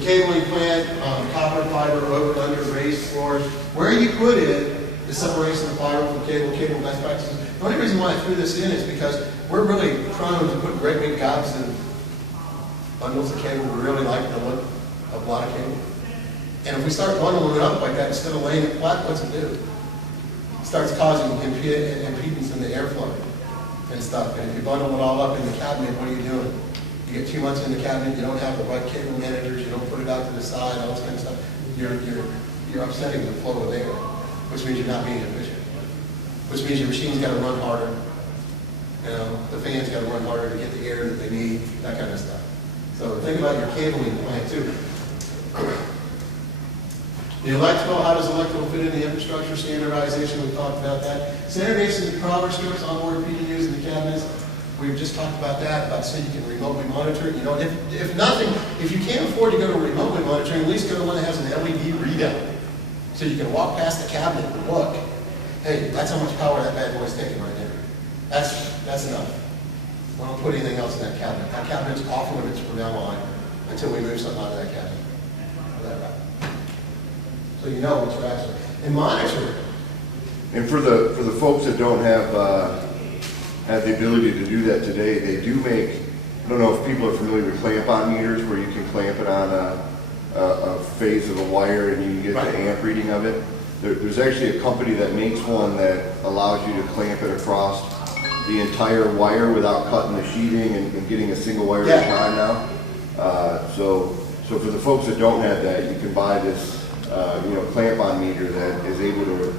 For cabling plant, copper, fiber, oak, under, raised floors. Where you put it, the separation of fiber from cable best practices. The only reason why I threw this in is because we're really prone to put great big gobs and bundles of cable. We really like the look of a lot of cable. And if we start bundling it up like that instead of laying it flat, what's it do? It starts causing impedance in the airflow and stuff. And if you bundle it all up in the cabinet, what are you doing? You get too much in the cabinet, you don't have the right cable managers, you don't put it out to the side, all this kind of stuff. You're upsetting the flow of air, which means you're not being efficient. Which means your machine's got to run harder. You know, the fan's got to run harder to get the air that they need, that kind of stuff. So think about your cabling plant too. The electrical, how does electrical fit in the infrastructure? Standardization, we talked about that. Standardization of power strips, onboard PDUs in the cabinets. We've just talked about that, about so you can remotely monitor it. You know, if nothing, if you can't afford to go to remotely monitoring, at least go to one that has an LED readout. So you can walk past the cabinet and look. Hey, that's how much power that bad boy's taking right there. That's enough. We don't put anything else in that cabinet. That cabinet's off limits from now on until we move something out of that cabinet. So you know what you're actually, and monitor. And for the folks that don't have the ability to do that today, they do make, I don't know if people are familiar with clamp-on meters where you can clamp it on a phase of a wire and you can get the amp reading of it. There's actually a company that makes one that allows you to clamp it across the entire wire without cutting the sheeting and getting a single wire at a time now. So for the folks that don't have that, you can buy this clamp-on meter that is able to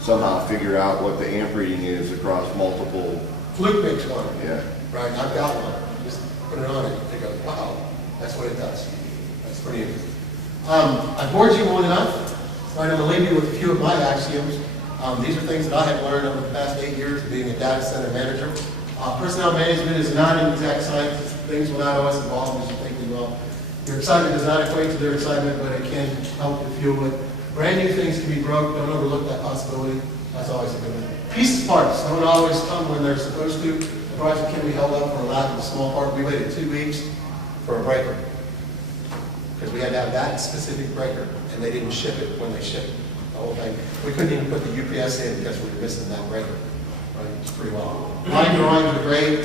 somehow figure out what the amp reading is across multiple. Fluke makes one. Yeah. Right, I've got one. Just put it on it. They go, wow, that's what it does. That's pretty interesting. I bored you long enough. Right, I'm going to leave you with a few of my axioms. These are things that I have learned over the past 8 years of being a data center manager. Personnel management is not an exact science. Things will not always evolve as you think they will. Your excitement does not equate to their excitement, but it can help to fuel it. Brand new things can be broke. Don't overlook that possibility. That's always a good one. Pieces parts don't always come when they're supposed to. The project can be held up for a lack of a small part. We waited 2 weeks for a breaker because we had to have that specific breaker, and they didn't ship it when they shipped the whole thing. We couldn't even put the UPS in because we were missing that breaker. Right? It's pretty well. Line drawings are great.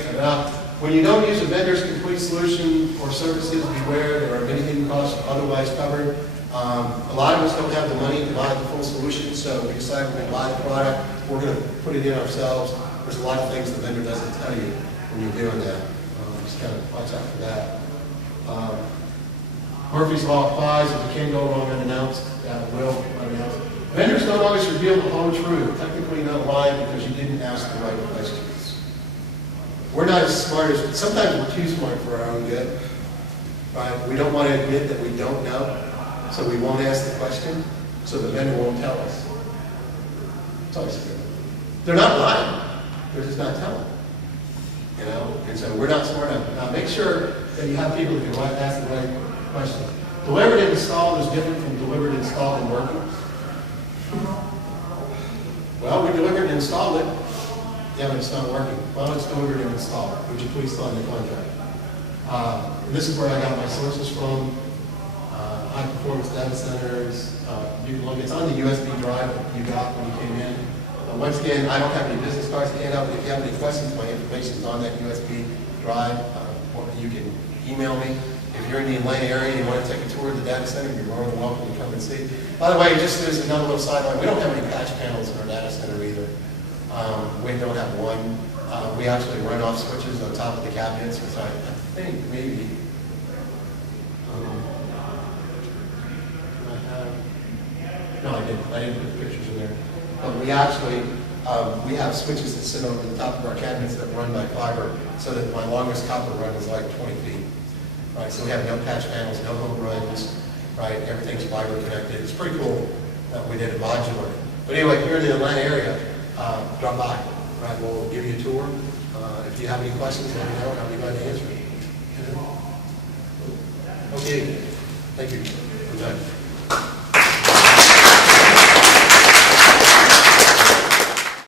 When you don't use a vendor's complete solution or services, beware. There are many hidden costs otherwise covered. A lot of us don't have the money to buy the full solution, so we decided we're going to buy the product. We're going to put it in ourselves. There's a lot of things the vendor doesn't tell you when you're doing that. Just kind of watch out for that. Murphy's Law applies. If it can go wrong unannounced, it will unannounced. Vendors don't always reveal the whole truth. Technically not lying because you didn't ask the right questions. We're not as smart as, sometimes we're too smart for our own good. Right? We don't want to admit that we don't know, so we won't ask the question, so the vendor won't tell us. It's always good. They're not lying. They're just not telling. You know? And so we're not smart enough. Now make sure that you have people who can ask the right question. Delivered and installed is different from delivered, installed, and working. Well, we delivered and installed it. Yeah, but it's not working. Well, it's delivered and installed. Would you please sign the contract? This is where I got my sources from. High performance data centers. You can look. It's on the USB drive that you got when you came in. Once again, I don't have any business cards to hand out, but if you have any questions, my information is on that USB drive. You can email me. If you're in the Atlanta area and you want to take a tour of the data center, you're more than welcome to come and see. By the way, just as another little sideline, we don't have any patch panels in our data center either. We don't have one. We actually run off switches on top of the cabinets, which I think maybe. No, I didn't. I didn't put the pictures in there. But we actually, we have switches that sit over the top of our cabinets that run by fiber, so that my longest copper run is like 20 feet. Right, so we have no patch panels, no home runs. Right, everything's fiber connected. It's pretty cool that we did it modular. But anyway, if you're in the Atlanta area, drop by. Right, we'll give you a tour. If you have any questions, let me know, and I'll be glad to answer. Okay, thank you. We're done.